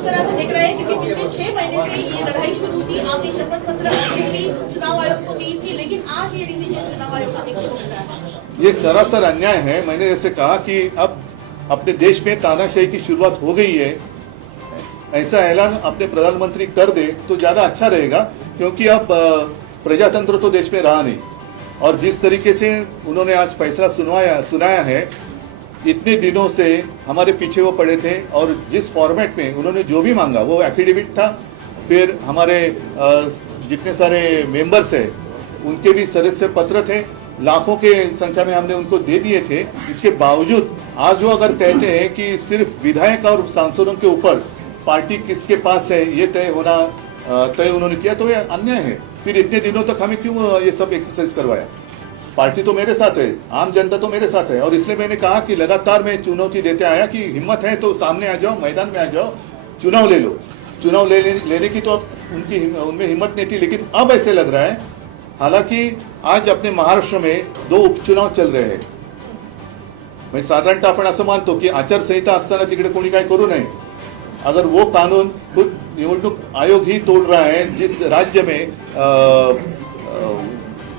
किस तरह से देख रहे हैं, क्योंकि पिछले 6 महीने से ये लड़ाई शुरू थी, आपने शपथ पत्र भी चुनाव आयोग को दी थी, लेकिन आज ये डिसीजन चुनाव आयोग का देखने को मिल रहा है। ये सरासर अन्याय है। मैंने जैसे कहा कि अब अपने देश में तानाशाही की शुरुआत हो गई है, ऐसा ऐलान अपने प्रधानमंत्री कर दे तो ज्यादा अच्छा रहेगा, क्योंकि अब प्रजातंत्र तो देश में रहा नहीं। और जिस तरीके से उन्होंने आज फैसला सुनाया है, इतने दिनों से हमारे पीछे वो पड़े थे, और जिस फॉर्मेट में उन्होंने जो भी मांगा वो एफिडेविट था, फिर हमारे जितने सारे मेंबर्स हैं उनके भी सदस्य पत्र थे, लाखों के संख्या में हमने उनको दे दिए थे। इसके बावजूद आज वो अगर कहते हैं कि सिर्फ विधायक और सांसदों के ऊपर पार्टी किसके पास है ये तय उन्होंने किया, तो ये अन्याय है। फिर इतने दिनों तक हमें क्यों ये सब एक्सरसाइज करवाया? पार्टी तो मेरे साथ है, आम जनता तो मेरे साथ है, और इसलिए मैंने कहा कि लगातार मैं चुनौती देते आया कि हिम्मत है तो सामने आ जाओ, मैदान में आ जाओ, चुनाव ले लो। चुनाव लेने की तो उनमें हिम्मत नहीं थी, लेकिन अब ऐसे लग रहा है, हालांकि आज अपने महाराष्ट्र में 2 उपचुनाव चल रहे हैं। मैं साधारणतः आपण असं मानतो की आचारसंहिता असताना तिकडे कोणी काय करू नये। अगर वो कानून खुद निवडणूक आयोग ही तोड़ रहा है, जिस राज्य में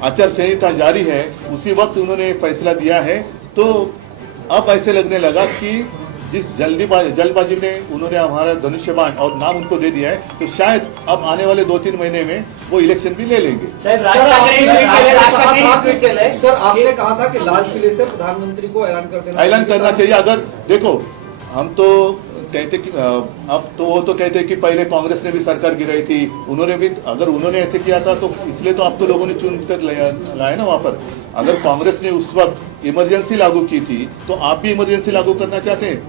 आचार संहिता जारी है उसी वक्त उन्होंने फैसला दिया है, तो अब ऐसे लगने लगा कि जिस जल्दबाजी में उन्होंने हमारा धनुष्यबाण और नाम उनको दे दिया है, तो शायद अब आने वाले 2-3 महीने में वो इलेक्शन भी ले लेंगे। सर, आपने कहा था कि लाल किले से प्रधानमंत्री को ऐलान करना चाहिए। अगर देखो, हम तो कहते कि अब तो वो तो कहते कि पहले कांग्रेस ने भी सरकार गिराई थी, उन्होंने भी, अगर उन्होंने ऐसे किया था तो इसलिए तो आप तो लोगों ने चुन कर लाए ना वहां पर। अगर कांग्रेस ने उस वक्त इमरजेंसी लागू की थी तो आप भी इमरजेंसी लागू करना चाहते हैं,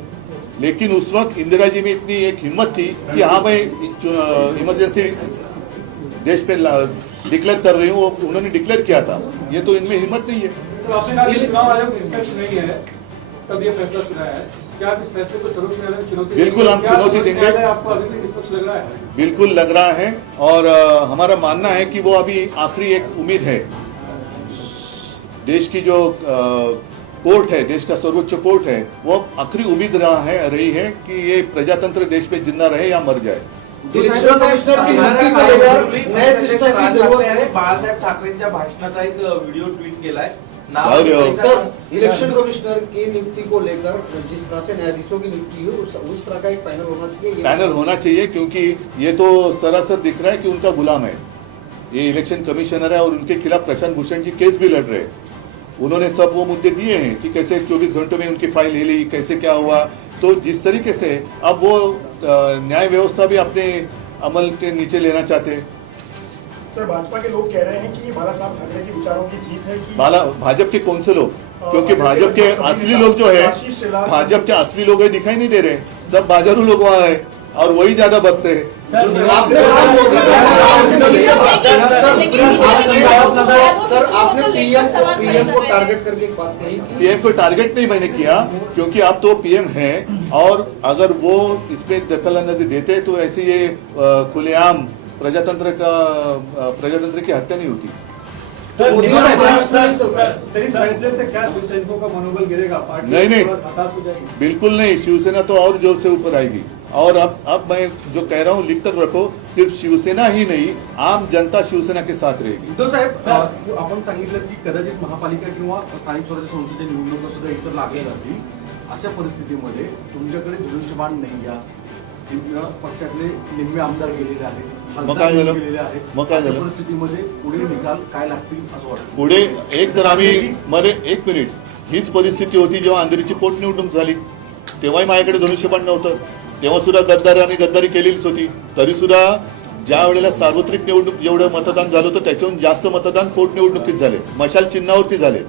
लेकिन उस वक्त इंदिरा जी में इतनी एक हिम्मत थी कि हाँ भाई इमरजेंसी देश पे डिक्लेयर कर रही हूँ, उन्होंने डिक्लेयर किया था। ये तो इनमें हिम्मत नहीं है। चुनाव आयोग निष्पक्ष नहीं है, तब ये फैसला सुना है, क्या आप इस फैसले को सर्वोच्च न्यायालय में चुनौती? बिल्कुल हम चुनौती देंगे। आपको अभी भी निष्पक्ष लग रहा है? बिल्कुल लग रहा है, और हमारा मानना है कि वो अभी आखिरी एक उम्मीद है। देश की जो कोर्ट है, देश का सर्वोच्च कोर्ट है, वो आखिरी उम्मीद रही है कि ये प्रजातंत्र देश में जिंदा रहे या मर जाए। बाळासाहेब ठाकरेंच्या भाषणाचा एक व्हिडिओ ट्वीट केलाय। सर, इलेक्शन कमिश्नर की नियुक्ति को लेकर जिस तरह से न्यायाधीशों की नियुक्ति है उस तरह का एक पैनल होना चाहिए। पैनल होना चाहिए, क्योंकि ये तो सरासर दिख रहा है कि उनका गुलाम है। ये इलेक्शन कमिश्नर है और उनके खिलाफ प्रशांत भूषण जी केस भी लड़ रहे हैं। उन्होंने सब वो मुद्दे दिए हैं कि कैसे 24 घंटों में उनकी फाइल ले ली, कैसे क्या हुआ। तो जिस तरीके से अब वो न्याय व्यवस्था भी अपने अमल के नीचे लेना चाहते हैं। सर, भाजपा के लोग कह रहे हैं कि बाला साहब ठाकरे के विचारों की जीत है कि भाजपा के कौन से लोग? क्योंकि भाजपा के असली लोग जो है, भाजपा के असली लोग दिखाई नहीं दे रहे, सब बाजारू लोग वहाँ है और वही ज्यादा बकते हैं। सर, आपने पीएम को टारगेट करके एक बात कही। पीएम को टारगेट नहीं मैंने किया, क्योंकि आप तो पीएम हैं, और अगर वो इसमें दखल अंदाजी देते तो ऐसे ये खुलेआम प्रजातंत्र की हत्या नहीं होती। इस फैसले से क्या शिवसैनिकों का मनोबल गिरेगा? नहीं, बिल्कुल नहीं। शिवसेना तो और जोर से ऊपर आएगी। और अब मैं जो कह रहा हूँ लिख कर रखो, सिर्फ शिवसेना ही नहीं, आम जनता शिवसेना के साथ रहेगी। उद्धव साहेब, आपण सांगितलं की कदाचित महापालिका किंवा स्थानिक स्वराज्य संस्थेच्या निवडणुका सुद्धा इतर लागल्या जातील, अशा परिस्थितीमध्ये तुमच्याकडे धनुष्यबाण नाही या पक्षातले निम्मे आमदार गेलेले आहेत, मग काय झालं? परिस्थितीमध्ये पुढे निकाल काय लागतील असं वाटतं? पुढे एक तर आम्ही एक मिनिट, हीच परिस्थिती होती जेव्हा अंधेरीची पोटनिवडणूक झाली, तेव्हाही माझ्याकडे धनुष्यबाण नव्हतं, तेव्हा सुद्धा गद्दारी केलेलीच होती। तरी सुद्धा ज्या वेळेला सार्वत्रिक निवडणूक जेवढं मतदान झालं होतं त्याच्याहून जास्त मतदान पोटनिवडणुकीत झाले, मशाल चिन्हावरती झाले।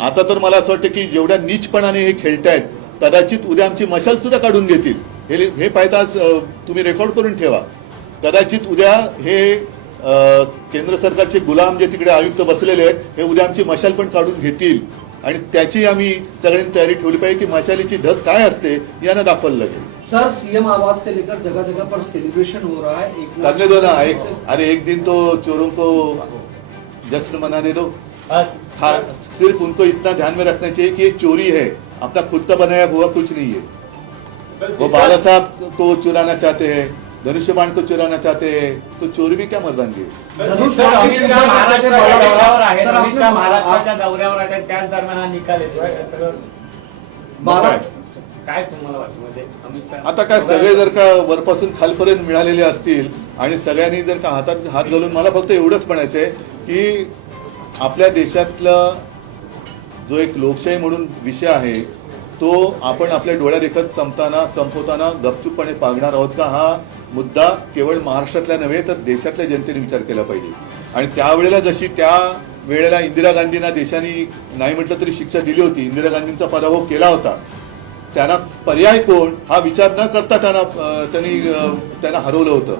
आता तर मला असं वाटतं की जेवढ्या नीचपणाने हे खेळतायत, कदाचित उद्या आमची मशाल सुद्धा काढून घेतील। हे पाहता तुम्ही रेकॉर्ड करून ठेवा। कदाचित उद्या हे केंद्र सरकारचे गुलाम जे तिकडे आयुक्त बसलेले आहेत, हे उद्या आमची मशाल पण काढून घेतील, आणि त्याची आम्ही सगळ्यांनी तयारी ठेवली पाहिजे की मशालीची धग काय असते यानं दाखवलं लागेल। सर, सीएम आवास से लेकर जगह जगह पर सेलिब्रेशन हो रहा है। करने दो ना, अरे एक दिन तो चोरों को जश्न मनाने दो। सिर्फ उनको इतना ध्यान में रखना चाहिए कि ये चोरी है, अपना खुद का बनाया हुआ कुछ नहीं है। वो बाला साहब को चुराना चाहते हैं, धनुष्यबाण को चुराना चाहते हैं, तो चोरी भी क्या मर्दानगी है? धनुष सर, अमित शहा महाराष्ट्राच्या दौऱ्यावर आहेत. सर, अमित शहा आपने- महाराष्ट्राच्या दौऱ्यावर आहेत. त्याच दरम्यान हा निकाल येतोय. सगळं बाला काय तुम्हाला वाटतं म्हणजे अमित शहा आता काय सगळे जर का वरपासून खालपर्यंत मिळालेले असतील आणि सगळ्यांनी जर का हातात हात घालून, मला फक्त एवढंच म्हणायचंय की आपल्या देशातला जो एक लोकशाही म्हणून विषय आहे तो आपण आपल्या डोळ्यादेखत संपवताना गपचूपपणे पागणार आहोत का, हा मुद्दा केवळ महाराष्ट्रातल्या नव्हे तर देशातल्या जनतेने विचार केला पाहिजे. आणि त्यावेळेला जशी त्या वेळेला इंदिरा गांधींना देशाने नाही म्हटलं तरी शिक्षा दिली होती, इंदिरा गांधींचा पराभव केला होता, त्यांना पर्याय कोण हा विचार न करता त्यांना हरवलं होतं.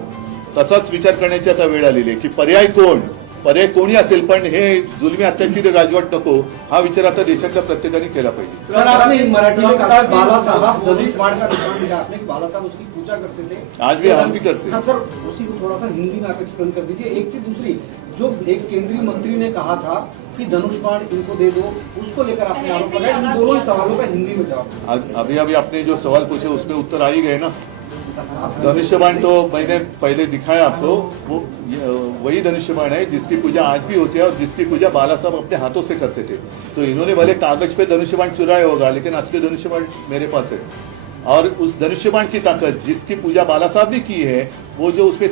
तसाच विचार करण्याची आता वेळ आलेली आहे की पर्याय कोणी असेल, पण हे जुलमी अत्याचारी राजवट नको, हा विचार आता देशातल्या प्रत्येकाने केला पाहिजे. सर, आपने मराठी में कहा बाला साहब धनुष्यबाण का निशान दिखा, आपने बाला साहब उसकी पूजा करते थे, आज भी हम भी करते हैं. हाँ सर, उसी को थोड़ा सा हिंदी में आप एक्सप्लेन कर दीजिए. एक चीज दूसरी, जो एक केंद्रीय मंत्री ने कहा था कि धनुष्यबाण इनको दे दो, उसको लेकर आपने आरोप लगाया. इन दोनों सवालों का हिंदी में जवाब. अभी आपने जो सवाल पूछे उसमें उत्तर आ ही गए ना. धनुष्यबाण तो मैंने पहले दिखाया आपको, वो वही धनुष्यबाण है जिसकी पूजा आज भी होती है और जिसकी पूजा बाला साहब अपने हाथों से करते थे. तो इन्होंने भले कागज पे धनुष्यबाण चुराया होगा, लेकिन असली धनुष्यबाण मेरे पास है. और उस धनुष्यबाण की ताकत जिसकी पूजा बाला साहब ने की है, वो जो उसमें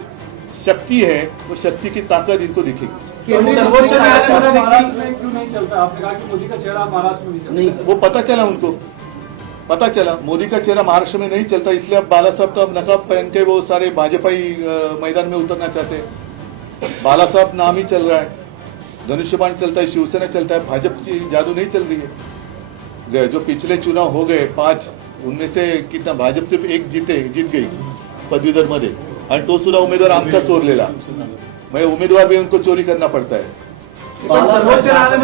शक्ति है, वो शक्ति की ताकत इनको दिखेगी. केंद्रीय सर्वोच्च मंत्री ने न्यायालय कहा था- महाराष्ट्र में क्यों नहीं चलता? आपने कहा कि मोदी का चेहरा महाराष्ट्र में नहीं चलता. नहीं वो पता चला उनको, पता चला मोदी का चेहरा महाराष्ट्र में नहीं चलता, इसलिए अब बाला साहब तो अब नकाब पहन के वो सारे भाजपाई मैदान में उतरना चाहते हैं. बाला साहब नाम ही चल रहा है, धनुष्यबाण चलता है, शिवसेना चलता है, भाजपा की जादू नहीं चल रही है. जो पिछले चुनाव हो गए 5, उनमें से कितना भाजप से एक जीत गई पदवीधर मध्ये, आणि तो सुद्धा उमेदवार आमचा चोरलेला. म्हणजे उमेदवार भी उनको चोरी करना पड़ता है. बाला सर्वोच्च न्यायालय में